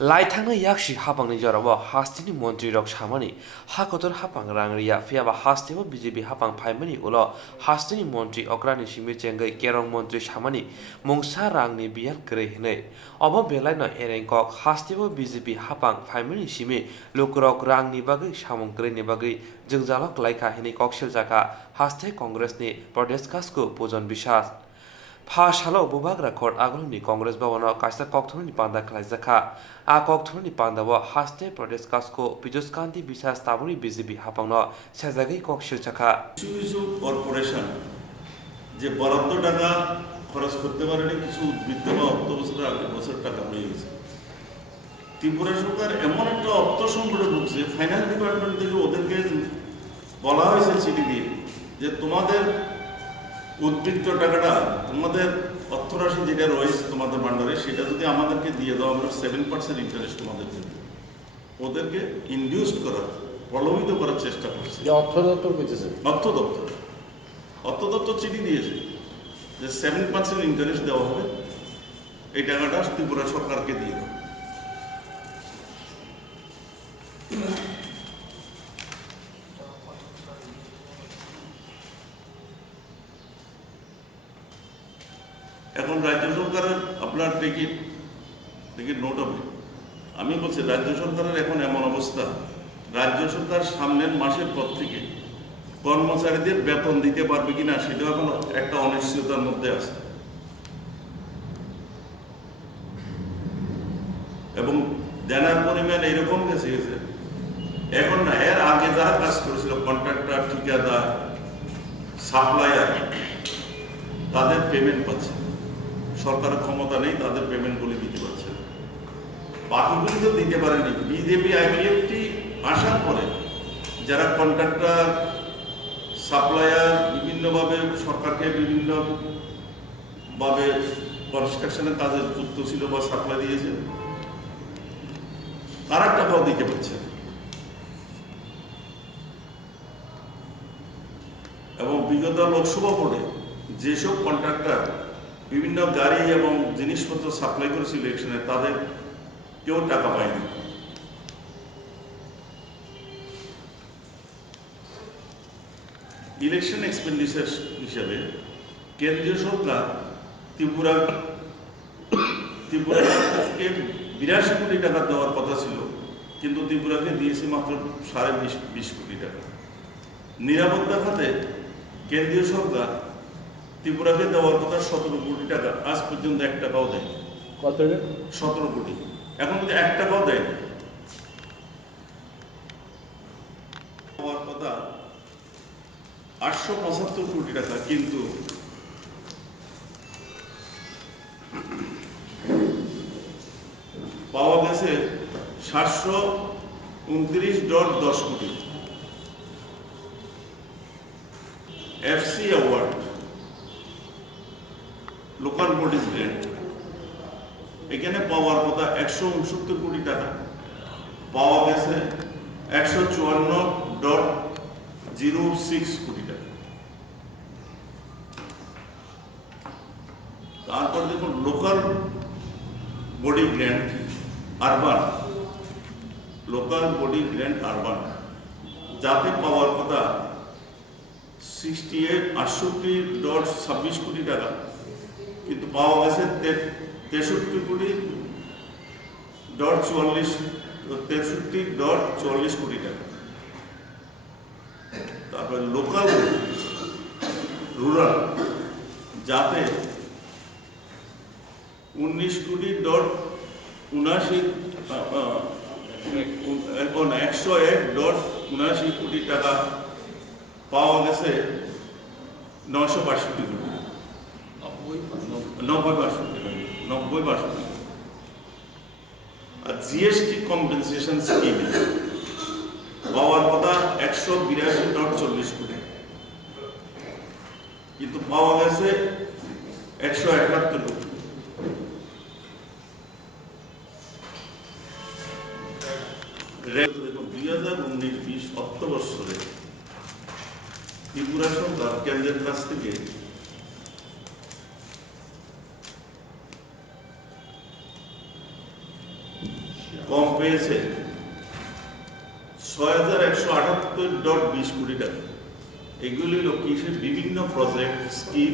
लाइथांनो याक्षी हापांनि जराव हास्तिनि मन्त्री रक सामानि हाकतर हापां रांरिया फियाबा हास्तेबो बीजेपी हापां फाइमनि उलो हास्तिनि मन्त्री अक्रानि सिमि चेंगै केरं मन्त्री सामानि मुंसा रांनि बियान गरै हिनै अब बेलायनो एरेंकक हास्तेबो बीजेपी हापां फाइमनि सिमि लुकरक रांनि बागै सामुं गरैनि बागै जोंजालक लाइखा हिनै कक्सेल जाका हास्ते कांग्रेसनि प्रदेश कासको पूजन विश्वास फासालो बुबाग्रा कोर्ट आगलनि कांग्रेस भवनाव काइसा कक्थननि पान्दा खालायजाखा आ कक्थननि पान्दाव हास्ते प्रदेश कासको पिजुसकान्ति बिसास ताबुनि बीजेपी हापांनो सेजागै कक्सेल जाखा কিছু কিছু কর্পোরেশন যে বরাদ্দ টাকা খরচ করতে পারেনি কিছু উদ্বৃত্ত বা অর্থ বছর টাকা হয়ে গেছে। ত্রিপুরা সরকার এমন একটা অর্থ সংকটে ঢুকছে, ফাইন্যান্স ডিপার্টমেন্ট থেকে ওদেরকে বলা হয়েছে চিঠি দিয়ে যে তোমাদের উদ্বৃত্ত টাকাটা, তোমাদের অর্থরাশি যেটা রয়েছে তোমাদের ভান্ডারে, সেটা যদি আমাদেরকে দিয়ে দাও আমরা 7% ইন্টারেস্ট তোমাদেরকে দেব। ওদেরকে ইনডিউস করার, প্রলোভিত করার চেষ্টা করছে। অর্থ দপ্তর চিঠি দিয়েছে যে 7% ইন্টারেস্ট দেওয়া হবে, এই টাকাটা ত্রিপুরা সরকারকে দিয়ে দাও। এখন রাজ্য সরকারের আপনার টিকিট নোট হবে। আমি বলছি রাজ্য সরকারের এখন এমন অবস্থা, রাজ্য সরকার সামনের মাসের পর থেকে কর্মচারীদের বেতন দিতে পারবে কিনা সেটাও এখন একটা অনিশ্চয়তার মধ্যে আছে। এবং দেনার পরিমাণ এইরকম গেছে এখন না, এর আগে যারা কাজ করেছিল কন্ট্রাক্টর, ঠিকাদার, সাপ্লায়ার, তাদের পেমেন্ট পাচ্ছে, সরকারের ক্ষমতা নেই, তাদের পেমেন্টগুলি দিতে পারছে না। বাকিগুলি তো দিতে পারেনি। বিজেপি আইপিএফটি আসার পরে যারা কন্ট্রাক্টর, সাপ্লায়ার বিভিন্নভাবে সরকারকে বিভিন্নভাবে কনস্ট্রাকশনের কাজে যুক্ত ছিল বা সাপ্লাই দিয়েছে, তারা টাকাও দিতে পারছে না। এবং বিগত লোকসভা ভোটে যেসব কন্ট্রাক্টর বিভিন্ন গাড়ি এবং জিনিসপত্র সাপ্লাই করেছিল ইলেকশনে, তাদের কেউ টাকা পায়নি। ইলেকশন এক্সপেন্ডিচার হিসাবে কেন্দ্রীয় সরকার ত্রিপুরাকে 82 কোটি টাকা দেওয়ার কথা ছিল, কিন্তু ত্রিপুরাকে দিয়েছে মাত্র 20.5 কোটি টাকা। নিরাপত্তা খাতে কেন্দ্রীয় সরকার ত্রিপুরাকে দেওয়ার কথা 17 কোটি টাকা, আজ পর্যন্ত 1 টাকাও দেয়নি। কত? 17 কোটি, এখন যদি 1 টাকাও দেয়নি। দেওয়ার কথা 875 কোটি টাকা, কিন্তু পাওয়া গেছে 729.10 কোটি। FC award, local bodies grant, এখানে পাওয়ার কথা 169 কোটি টাকা, পাওয়া গেছে 154.06 কোটি টাকা। তারপর দেখুন local body grant urban, local body grant urban, যাতে পাওয়ার কথা 68.26 কোটি টাকা, কিন্তু পাওয়া গেছে 63.44 কোটি টাকা। তারপরে লোকাল রুরাল, যাতে 101.79 কোটি টাকা, পাওয়া গেছে 962 কোটি, 90 আর জিএসটি কম্পেনসেশন স্কিমে পাওয়ার কথা 182.40 কোটি, কিন্তু পাওয়া গেছে 171 কোটি। দেখুন 2019-20 অর্থ বৎসরে ত্রিপুরা সরকার কেন্দ্রের কাছ থেকে কম পেয়েছে 6,178.20 কোটি টাকা। এগুলি হলো কৃষির বিভিন্ন প্রজেক্ট স্কিম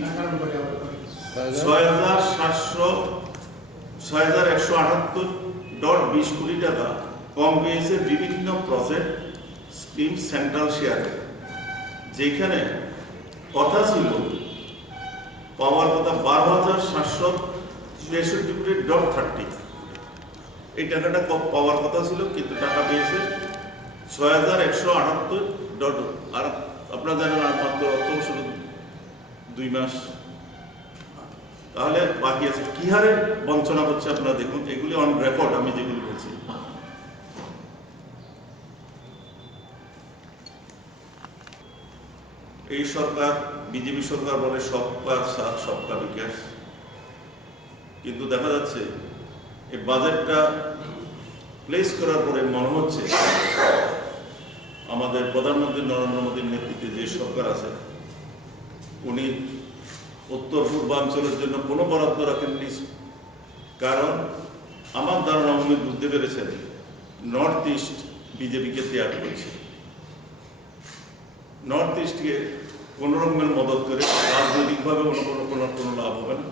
6,178.20 কোটি টাকা কম পেয়েছে বিভিন্ন প্রজেক্ট স্কিম সেন্ট্রাল শেয়ারে, যেখানে কথা ছিল পাওয়ার কথা 12,763 কোটি .30। এই টাকাটা পাওয়ার কথা ছিল, কিন্তু টাকা পেয়েছে 6,178. আর আপনারা জানেন আর মাত্র শুধু 2 মাস, তাহলে বাকি আছে। কি হারে বঞ্চনা হচ্ছে আপনারা দেখুন, এগুলি অন রেকর্ড আমি যেগুলি বলছি। এই সরকার, বিজেপি সরকার বলে সবকা সাথ সবকা বিকাশ, কিন্তু দেখা যাচ্ছে এই বাজেটটা প্লেস করার পরে মনে হচ্ছে আমাদের প্রধানমন্ত্রী নরেন্দ্র মোদীর নেতৃত্বে যে সরকার আছে, উনি উত্তর পূর্বাঞ্চলের জন্য কোনো বরাদ্দ রাখেননি। কারণ আমার ধারণা উনি বুঝতে পেরেছেন নর্থ ইস্ট বিজেপিকে ত্যাগ করেছে। নর্থ ইস্টকে কোনো রকমের মদত করে রাজনৈতিকভাবে কোনো লাভ হবে না।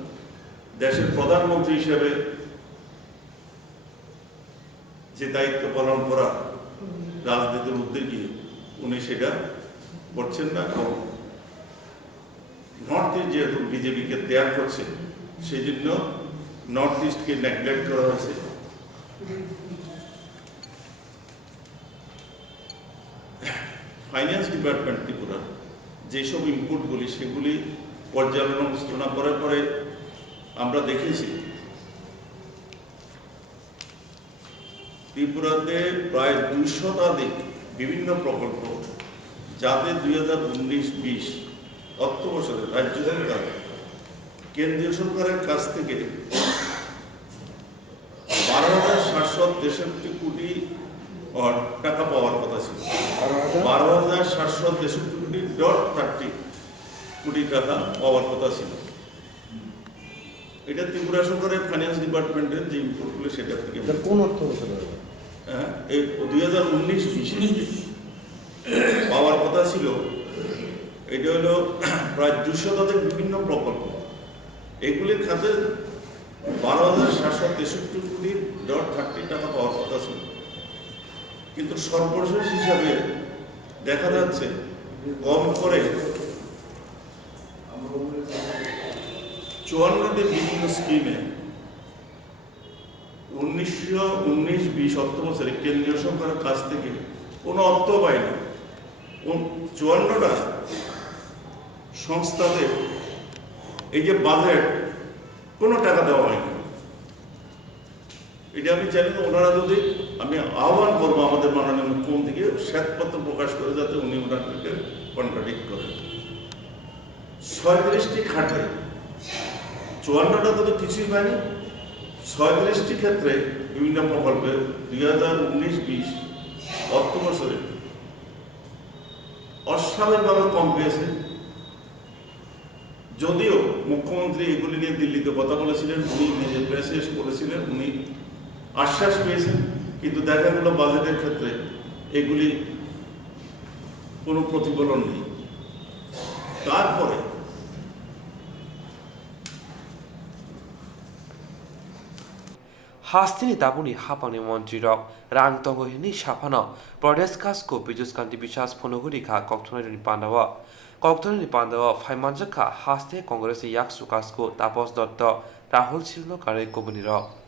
দেশের প্রধানমন্ত্রী হিসেবে যে দায়িত্ব পালন করা রাজনীতির উদ্যোগী, উনি সেটা করছেন না। নর্থ ইস্ট যেহেতু বিজেপিকে ত্যাগ করছে, সেই জন্য নর্থ ইস্টকে নেগলেক্ট করা হয়েছে। ফাইন্যান্স ডিপার্টমেন্ট ত্রিপুরা যেসব ইনপুটগুলি, সেগুলি পর্যালোচনা করার পরে আমরা দেখেছি ত্রিপুরাতে প্রায় 200 বিভিন্ন প্রকল্প, যাতে 2019-20 অর্থ বছরে রাজ্য সরকার কেন্দ্রীয় সরকারের কাছ থেকে 12,763 কোটি টাকা পাওয়ার কথা ছিল। 12,763 কোটি .30 কোটি টাকা পাওয়ার কথা ছিল। এটা ত্রিপুরা সরকারের ফাইন্যান্স ডিপার্টমেন্টের যে ইনপুটগুলো, সেটা থেকে কোন অর্থ বছর এই 2019-20 পাওয়ার কথা ছিল। এটা হলো প্রায় 200 বিভিন্ন প্রকল্প, এগুলির খাতে 12,763 কোটি .30 টাকা পাওয়ার কথা ছিল। কিন্তু সর্বশেষ হিসাবে দেখা যাচ্ছে কম করে 54টি বিভিন্ন স্কিমে 1919-20 অর্থ বছরে কেন্দ্রীয় সরকারের কাছ থেকে কোনো অর্থ পায়নি। 54টা সংস্থাতে এই যে বাজেট, কোনো টাকা দেওয়া হয়নি। এটা আমি জানি না, ওনারা যদি, আমি আহ্বান করবো আমাদের মাননীয় মুখ্যমন্ত্রীকে শ্বেতপত্র প্রকাশ করে, যাতে উনি ওনাদেরকে কন্ট্রাডিক্ট করেন। 37টি খাটে 54টা তো কিছুই পায়নি। 37টি ক্ষেত্রে বিভিন্ন প্রকল্পে 2019-20 অর্থ বছরে অস্বাভাবিকভাবে কম পেয়েছে। যদিও মুখ্যমন্ত্রী এগুলি নিয়ে দিল্লিতে কথা বলেছিলেন, উনি নিজে প্রেসে এসে বলেছিলেন, উনি আশ্বাস পেয়েছেন, কিন্তু দেখা গেল বাজেটের ক্ষেত্রে এগুলি কোনো প্রতিফলন নেই। তারপরে Hastini Dabuni Hapani Montirok, Rang Tongohini Shapano, Prodes Casco, Bijus Kanti Bishas Ponogurika, Coctonari Pandawa, Coctonari Pandawa, Faimanjaka, Haste Congress Yaksu Casco, Tapos Dotto, Rahul Silno Kare Kobuniro.